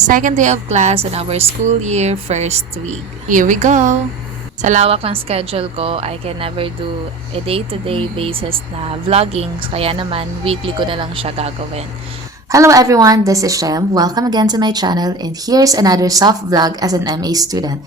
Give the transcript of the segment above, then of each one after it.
Second day of class in our school year, first week. Here we go! Sa lawak ng schedule ko, I can never do a day-to-day basis na vlogging, kaya naman weekly ko na lang siya gagawin. Hello everyone, this is Shem. Welcome again to my channel, and here's another soft vlog as an MA student.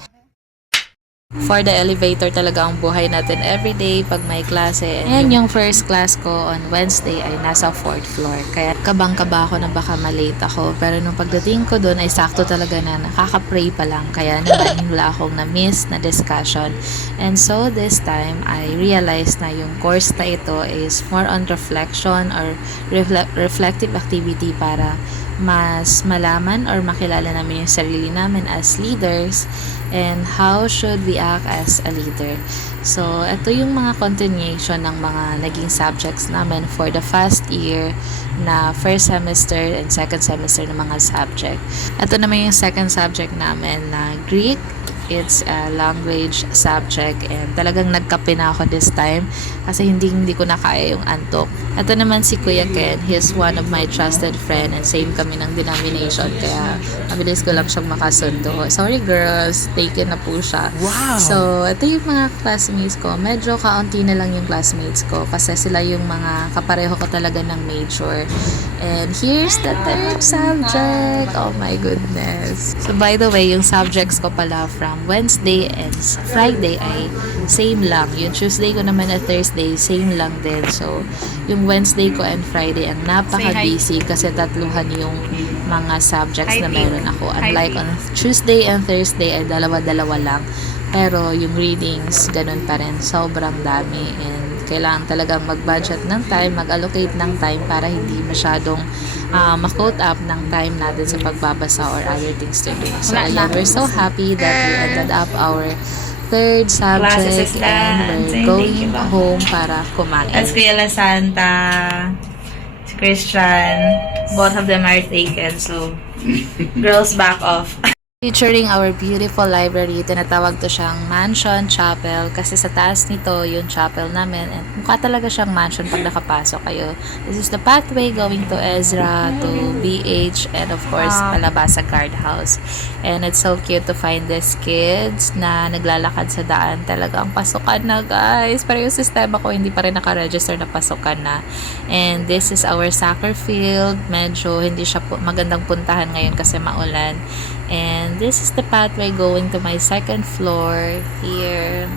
For the elevator talaga ang buhay natin everyday pag may klase. And yung first class ko on Wednesday ay nasa 4th floor. Kaya kabang-kaba ako na baka malate ako. Pero nung pagdating ko doon ay sakto talaga na nakaka-pray pa lang. Kaya naman wala akong na-miss na discussion. And so this time I realized na yung course na ito is more on reflection or reflective activity para mas malaman or makilala namin yung sarili namin as leaders and how should we act as a leader. So, ito yung mga continuation ng mga naging subjects namin for the first year na first semester and second semester ng mga subject. Ito naman yung second subject namin na Greek. It's a language subject and talagang nagkape na ako this time kasi hindi ko na kaya yung antok. Ito naman si Kuya Ken, he's one of my trusted friend and same kami ng denomination kaya mabilis ko lang siyang makasundo. Sorry girls, taken na po siya. Wow! So, ito yung mga classmates ko. Medyo kaunti na lang yung classmates ko kasi sila yung mga kapareho ko talaga ng major. And here's the third subject. Oh my goodness. So, by the way, yung subjects ko pala from Wednesday and Friday ay same lang. Yung Tuesday ko naman at Thursday, same lang din. So, yung Wednesday ko and Friday ang napaka-busy kasi tatluhan yung mga subjects na meron ako. Unlike on Tuesday and Thursday ay dalawa-dalawa lang. Pero yung readings, ganun pa rin. Sobrang dami and kailangan talagang mag-budget ng time, mag-allocate ng time para hindi masyadong ma-coat up ng time natin sa pagbabasa or other things to do. So, ayan, we're so happy that we ended up our third subject and we're going home para kumain. That's Kuya La Santa, Christian, both of them are taken, so girls back off. Featuring our beautiful library, tinatawag to siyang mansion chapel kasi sa taas nito yung chapel namin and mukha talaga siyang mansion pag nakapasok kayo. This is the pathway going to Ezra, to BH, and of course palabas sa guardhouse. And it's so cute to find these kids na naglalakad sa daan. Talagang pasukan na guys. Pero yung sistema ko hindi pa rin nakaregister na pasukan na. And this is our soccer field. Medyo hindi siya magandang puntahan ngayon kasi maulan. And this is the pathway going to my second floor here.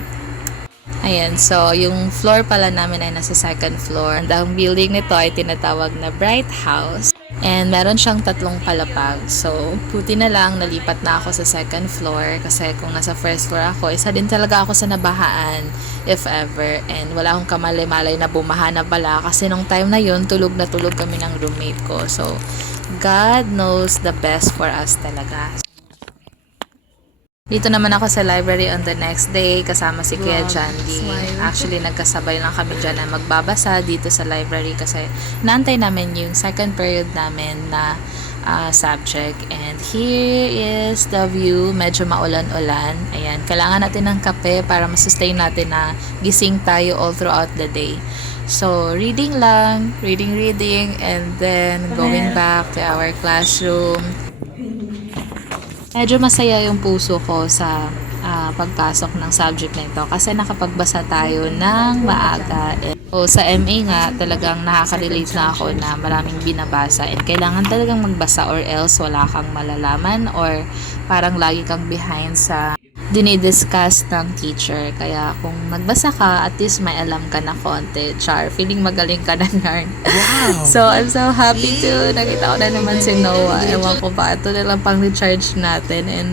Ayan, so yung floor pala namin ay nasa second floor. And ang building nito ay tinatawag na Bright House. And meron siyang 3 palapag. So, buti na lang nalipat na ako sa second floor kasi kung nasa first floor ako, isa din talaga ako sa nabahaan if ever. And wala akong kamalay-malay na bumaha na pala kasi nung time na yun, tulog na tulog kami ng roommate ko. So, God knows the best for us talaga. Dito naman ako sa library on the next day kasama si Kuya Jandy. Actually, nagkasabay lang kami dyan na magbabasa dito sa library kasi naantay namin yung second period namin na subject. And here is the view. Medyo maulan-ulan. Ayan, kailangan natin ng kape para masustain natin na gising tayo all throughout the day. So, reading lang, reading, and then going back to our classroom. Medyo masaya yung puso ko sa pagpasok ng subject na ito kasi nakapagbasa tayo ng maaga. So, sa MA nga, talagang nakaka-relate na ako na maraming binabasa and kailangan talagang magbasa or else wala kang malalaman or parang lagi kang behind sa dinidiscuss ng teacher. Kaya kung nagbasa ka, at least may alam ka na konti. Char, feeling magaling ka na yarn. Wow! So, I'm so happy to nakita ko na naman si Noah. Ewan ko ba, ito na lang pang recharge natin. And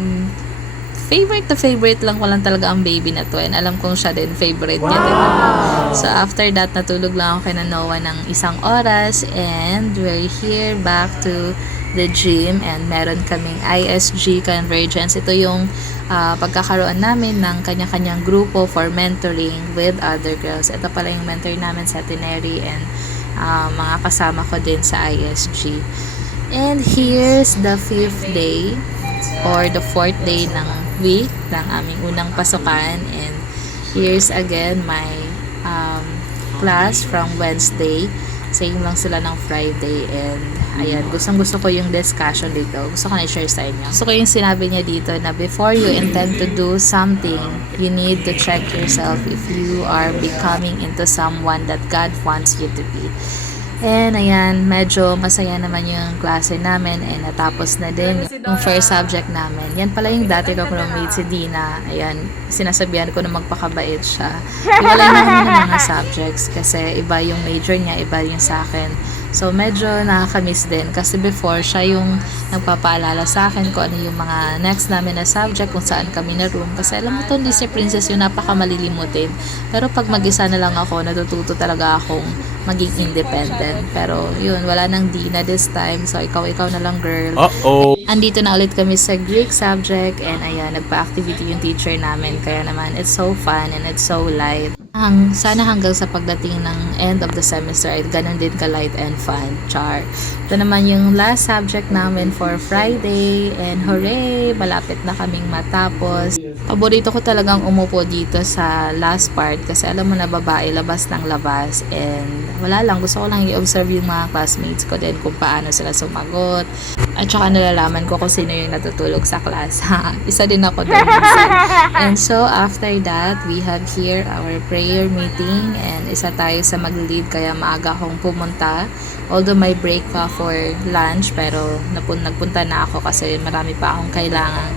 favorite lang ko lang talaga ang baby na to. And alam kong siya din, favorite niya. Diba? So, after that, natulog lang ako kay Noah ng 1 oras. And we're here back to the gym and meron kaming ISG Convergence. Ito yung pagkakaroon namin ng kanya-kanyang grupo for mentoring with other girls. Ito pala yung mentor namin sa Tineri and mga kasama ko din sa ISG. And here's the 5th day or the 4th day ng week ng aming unang pasukan. And here's again my class from Wednesday. Same lang sila ng Friday and ayan, gustong-gusto ko yung discussion dito. Gusto ko na i-share sa inyo. Gusto ko yung sinabi niya dito na before you intend to do something, you need to check yourself if you are becoming into someone that God wants you to be. And ayan, medyo masaya naman yung klase namin and natapos na din yung first subject namin. Yan pala yung dati ko roommate si Dina. Ayan, sinasabihan ko na magpakabait siya. Iwalay namin ng mga subjects kasi iba yung major niya, iba yung sa akin. So medyo nakakamiss din kasi before siya yung nagpapaalala sa akin kung ano yung mga next namin na subject, kung saan kami na room. Kasi alam mo to, Disney Princess yung napakamalilimutin. Pero pag mag-isa na lang ako, natututo talaga akong maging independent. Pero yun, wala nang Dina this time. So ikaw na lang, girl. Uh-oh. Andito na ulit kami sa Greek subject and ayan, nagpa-activity yung teacher namin. Kaya naman, it's so fun and it's so light. Sana hanggang sa pagdating ng end of the semester ay ganun din ka-light and fun. Char. Ito naman yung last subject namin for Friday and hooray! Malapit na kaming matapos. Paborito ko talagang umupo dito sa last part kasi alam mo na babae, labas ng labas and wala lang, gusto ko lang i-observe yung mga classmates ko din kung paano sila sumagot at saka nalalaman ko kung sino yung natutulog sa class. Isa din ako doon. And so after that, we have here our prayer meeting and isa tayo sa mag-lead kaya maaga akong pumunta. Although may break pa for lunch pero nagpunta na ako kasi marami pa akong kailangan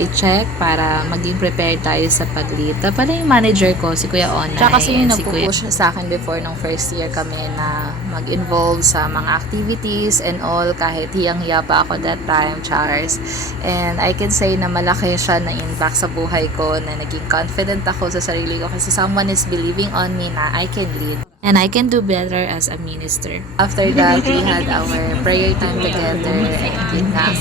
i-check para maging prepared tayo sa pag-lead. Pala yung manager ko, si Kuya Onay. Tsaka kasi yung nagpupush sa akin before nung first year kami na mag-involve sa mga activities and all, kahit hiyang-hiya pa ako that time, Charles. And I can say na malaki siya na impact sa buhay ko, na naging confident ako sa sarili ko kasi someone is believing on me na I can lead. And I can do better as a minister. After that, we had our prayer time together and yun nga,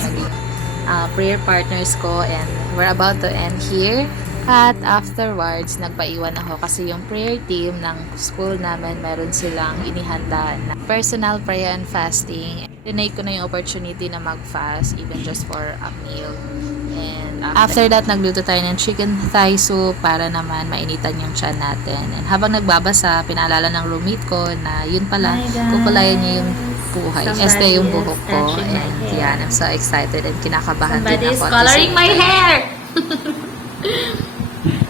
prayer partners ko and we're about to end here. At afterwards, nagpaiwan ako kasi yung prayer team ng school namin, meron silang inihanda na personal prayer and fasting. Dinay ko na yung opportunity na mag-fast even just for a meal. And after that, nagluto tayo ng chicken thigh soup para naman mainitan yung tiyan natin. And habang nagbabasa, pinaalala ng roommate ko na yun pala, kukulayan niya yung buhay. Este yung buhok ko. And yan, I'm so excited and kinakabahan din ako. Coloring my hair!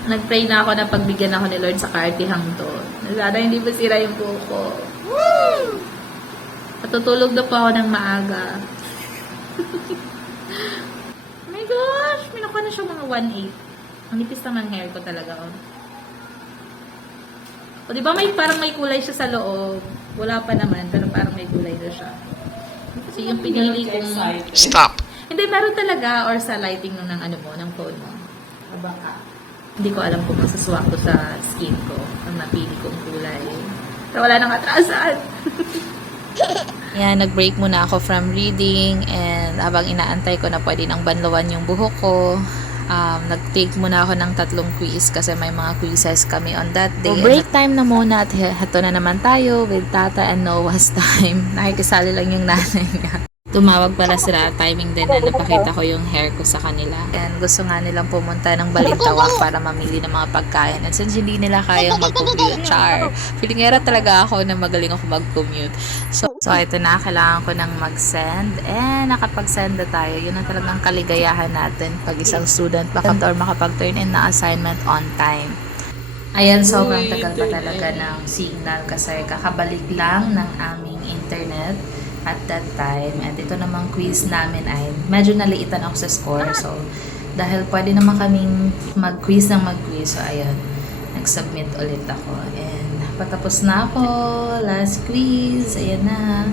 Nag-pray na ako na pagbigyan ako ni Lord sa kaartihang to. Sana hindi masira yung buhok ko. Woo! Patutulog na po ako ng maaga. Oh my gosh! Minaka na siya mga 1/8. Ang nipis lang ng hair ko talaga. O diba parang may kulay siya sa loob. Wala pa naman, pero parang may kulay na siya. Kasi yung pinili kong... Stop! Hindi, meron talaga or sa lighting ng ng phone mo. Hindi ko alam kung masaswak ko sa skin ko ang napili kong kulay. So, wala nang atrasan. Yan, nag-break muna ako from reading and habang inaantay ko na pwede nang banlawan yung buhok ko, nag-take muna ako ng 3 quiz kasi may mga quizzes kami on that day. So, break time na muna at hato na naman tayo with Tata and Noah's time. Nakikisali lang yung nanay niya. Tumawag pala sila, timing din na napakita ko yung hair ko sa kanila. And gusto nga nilang pumunta ng Balintawak para mamili ng mga pagkain. And since hindi nila kayang mag-commute, char, feelingera talaga ako na magaling ako mag-commute. So ito na, kailangan ko nang mag-send. And nakapag-send na tayo. Yun ang talagang kaligayahan natin pag isang student or makapag-turn in na assignment on time. Ayan, sobrang tagal pa talaga ng signal kasi kakabalik lang ng aming internet at that time. And ito namang quiz namin ay medyo naliitan ako sa score. So, dahil pwede naman kaming mag-quiz, so ayun, nag-submit ulit ako. And patapos na ako, last quiz, ayan na.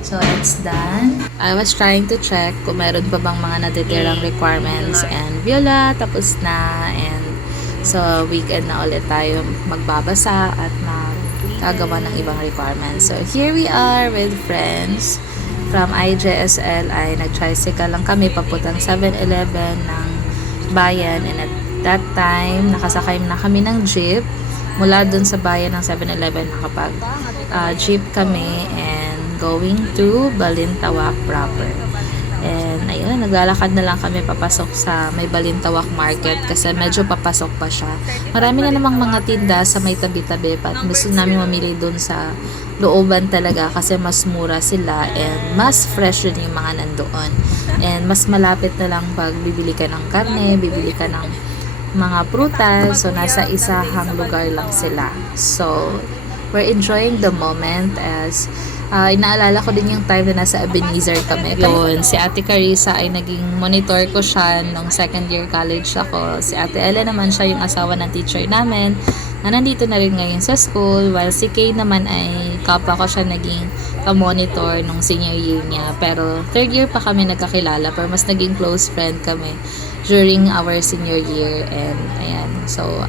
So, it's done. I was trying to check kung meron pa bang mga natitirang requirements. And Viola, tapos na. And so, weekend na ulit tayo magbabasa at gagawa ng ibang requirements. So, here we are with friends from IJSL ay nag-tricycle lang kami papuntang 7-Eleven ng bayan and at that time, nakasakay na kami ng jeep mula dun sa bayan ng 7-Eleven nakapag jeep kami and going to Balintawak proper. And ayun, naglalakad na lang kami papasok sa may Balintawak Market kasi medyo papasok pa siya. Marami na namang mga tinda sa may tabi-tabi at gusto namin mamili doon sa looban talaga kasi mas mura sila and mas fresh din yung mga nandoon. And mas malapit na lang pag bibili ka ng karne, bibili ka ng mga prutas, so nasa isahang lugar lang sila. So, we're enjoying the moment as inaalala ko din yung time na nasa Ebenezer kami. Yun, si Ate Carissa ay naging monitor ko siya nung second year college ako. Si Ate Ella naman siya yung asawa ng teacher namin na nandito na rin ngayon sa school, while si Kay naman ay kapwa ko siya naging ka-monitor nung senior year niya. Pero third year pa kami nagkakilala, pero mas naging close friend kami during our senior year. And ayan, so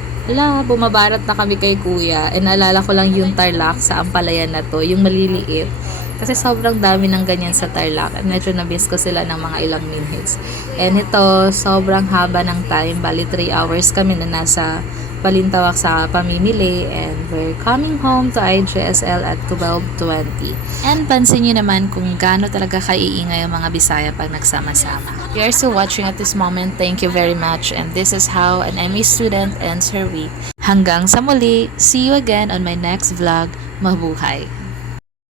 bumabarat na kami kay kuya. And naalala ko lang yung Tarlac sa Ampalayan na to, yung maliliit. Kasi sobrang dami ng ganyan sa Tarlac. At medyo na-miss ko sila ng mga ilang minutes. And ito, sobrang haba ng time. Bali 3 hours kami na nasa Balintawak sa pamimili. And we're coming home to IGSL at 12:20. And pansin nyo naman kung gaano talaga kaiingay ang mga Bisaya pag nagsama-sama. If you are still watching at this moment, thank you very much. And this is how an MA student ends her week. Hanggang sa muli, see you again on my next vlog. Mabuhay!